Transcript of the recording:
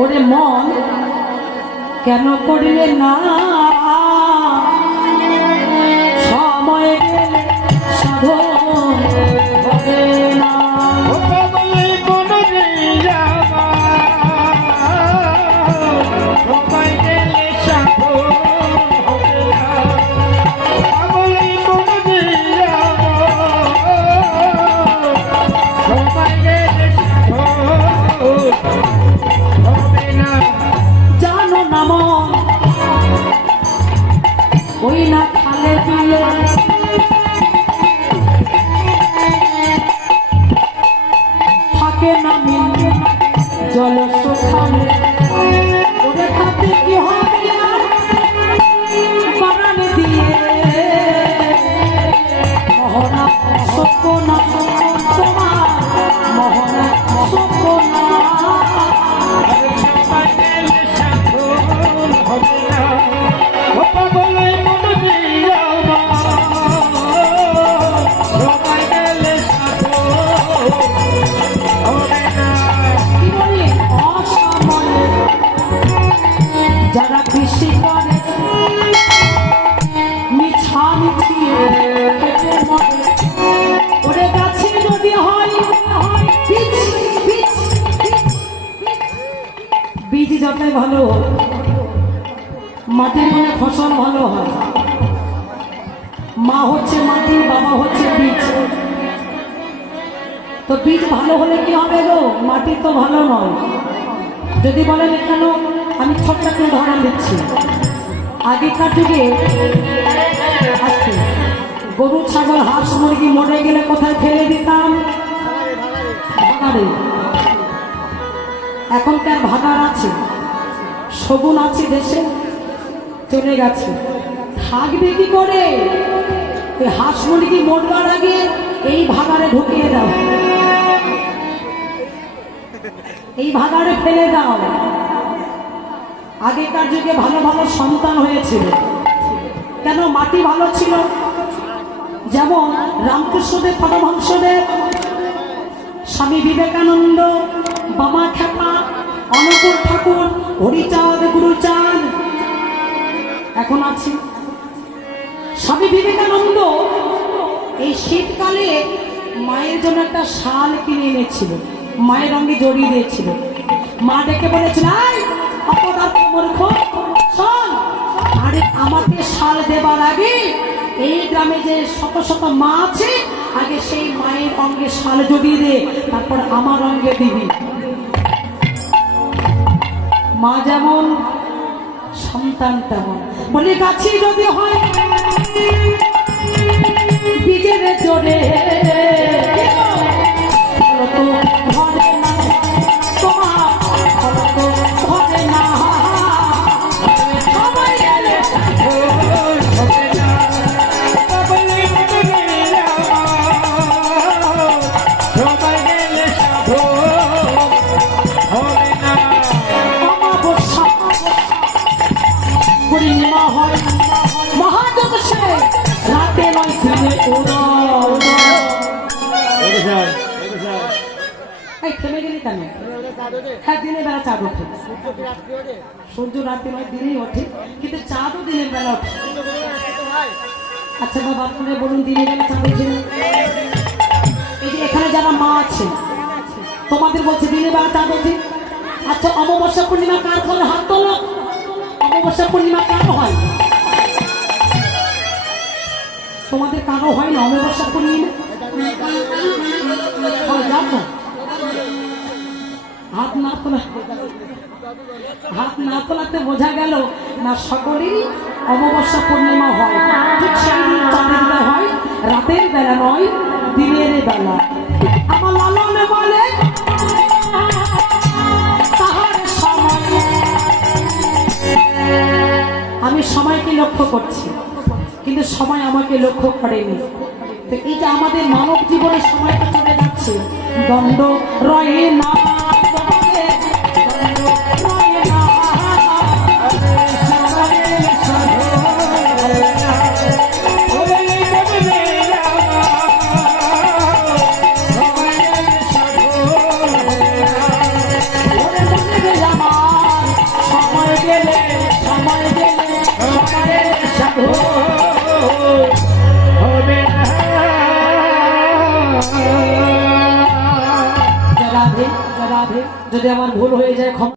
ওরে মন কেন করলে না সময় গেলে সাধন হবে না। জানো না মন ওই না খালে বিলে থাকে না মিলে জল সুখালে ওরে খাতে কি হবে বাগানে দিয়ে মহনা সপনা তোমার মহনা সপনা যারা কৃষি করে মিছামিছি ওরে গাছে যদি হয় বীজ যতই ভালো মাটির মনে ফসল ভালো হয়। মা হচ্ছে মাটি, বাবা হচ্ছে বীজ। তো বীজ ভালো হলে কি হবে গো? মাটি তো ভালো নয়। যদি বলেন কেন, আমি ছোট্ট একটা উদাহরণ দিচ্ছি। আগেকার যুগে আজকে গরু ছাগল হাঁস মুরগি মরে গেলে কোথায় ফেলে দিতাম? ভাগাড়ে। এখনকার ভাগাড় আছে, শগুন আছে দেশে, চলে গেছে, থাকবে কি করে? এই হাঁস মুরগি মরবার আগে এই ভাগাড়ে ঢুকিয়ে দাও, এই ভাগাড়ে ফেলে দাও। আগেকার যুগে ভালো ভালো সন্তান হয়েছিল, কেন? মাটি ভালো ছিল। যেমন রামকৃষ্ণদেব পরমহংসদেব, স্বামী বিবেকানন্দ, বাবা খেপা, অনুকূল ঠাকুর, হরিচাঁদ, গুরুচাঁদ এখন আছে। স্বামী বিবেকানন্দ এই শীতকালে মায়ের জন্য একটা শাল কিনে এনেছিল, মায়ের রঙে জড়িয়ে দিয়েছিল। মা ডেকে বলেছিল, অপদার্থ মূর্খ, শোন, আরে আমাকে শাল দেবার আগে এই গ্রামে যে শত শত মা আছে, আগে সেই মায়ের অঙ্গে শাল জড়িয়ে দে, তারপর আমার অঙ্গে দিবি। মা যেমন সন্তান তেমন। বলি গাছি যদি হয় বীজের জোরে তো ধরে না, তোমার তো ধরে না। পূর্ণিমা হয় মহাদিবসে, রাতে নয় দিনে থেমে গেলি কেন? হ্যাঁ, দিনের বেলা চাঁদ ওঠে, সূর্য রাতে নয় দিনেই ওঠে, কিন্তু চাঁদও দিনের বেলা ওঠে। আচ্ছা বাবা, আপনারা বলুন, দিনের বেলা চাঁদ ওঠে? এই যে এখানে যারা মা আছে তোমাদের বলছে দিনের বেলা চাঁদ ওঠে। আচ্ছা, অমাবস্যা পূর্ণিমা কার ফলে? হাত তোলো। অমাবস্যা পূর্ণিমা কেন হয়? তোমাদের কারো হয় না অমাবস্যা পূর্ণিমা? জানো? হাত না তোলাতে বোঝা গেল না সকলেরই অমাবস্যা পূর্ণিমা হয়। ঠিক সেই দিন চাঁদের বেলা হয়, রাতের বেলা নয়, দিনের বেলা। আমার লালনে বলে আমি সময়কে লক্ষ্য করছি, কিন্তু সময় আমাকে লক্ষ্য করেনি। তো এই যে আমাদের মানব জীবনের সময়টা চলে যাচ্ছে, দণ্ড রয়ে না, আমার হবে না। রাধে রাধে, যদি আমার ভুল হয়ে যায় ক্ষমা